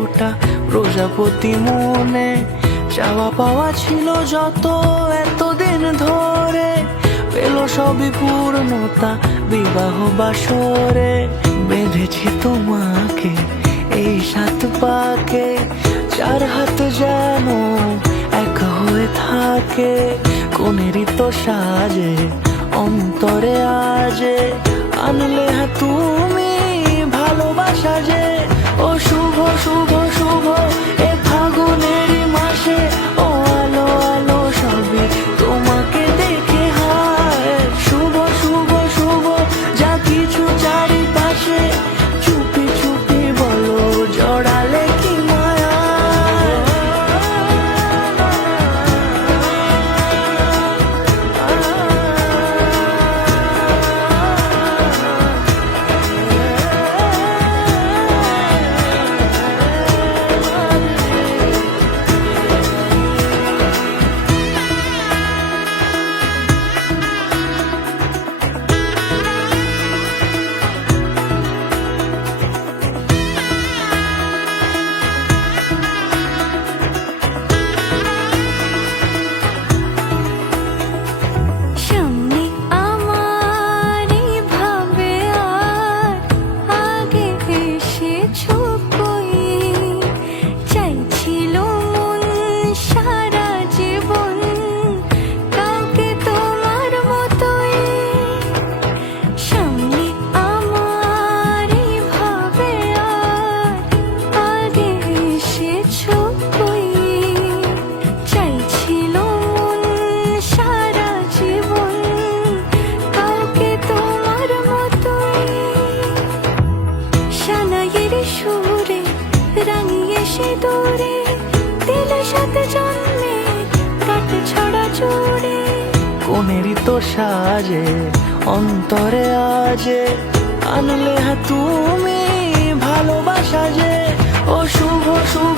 ওটা প্রজাপতি মনে। চাওয়া পাওয়া ছিল যত এতদিন ধরে, পেল সবই পূর্ণতা বিবাহ বাসরে। বেঁধেছি তোমাকে এই 7 পাকে, 4 হাত যেন এক হয়ে থাকে। কোনেরই তো সাজে অন্তরে আজে, আনলে তুমি ভালোবাসা যে। ও শুভ শুভ শুভ এ ফাগুনেরই মাসে, ও আলো আলো সবই তোমাকে দেখে হায়। শুভ শুভ শুভ যা কিছু চারিপাশে, চুপি চুপি বলো জড়ালে কি মায়া। কোনেরই তো সাজে অন্তরে আজে, আনলে তুমি ভালোবাসা যে। ও শুভ শুভ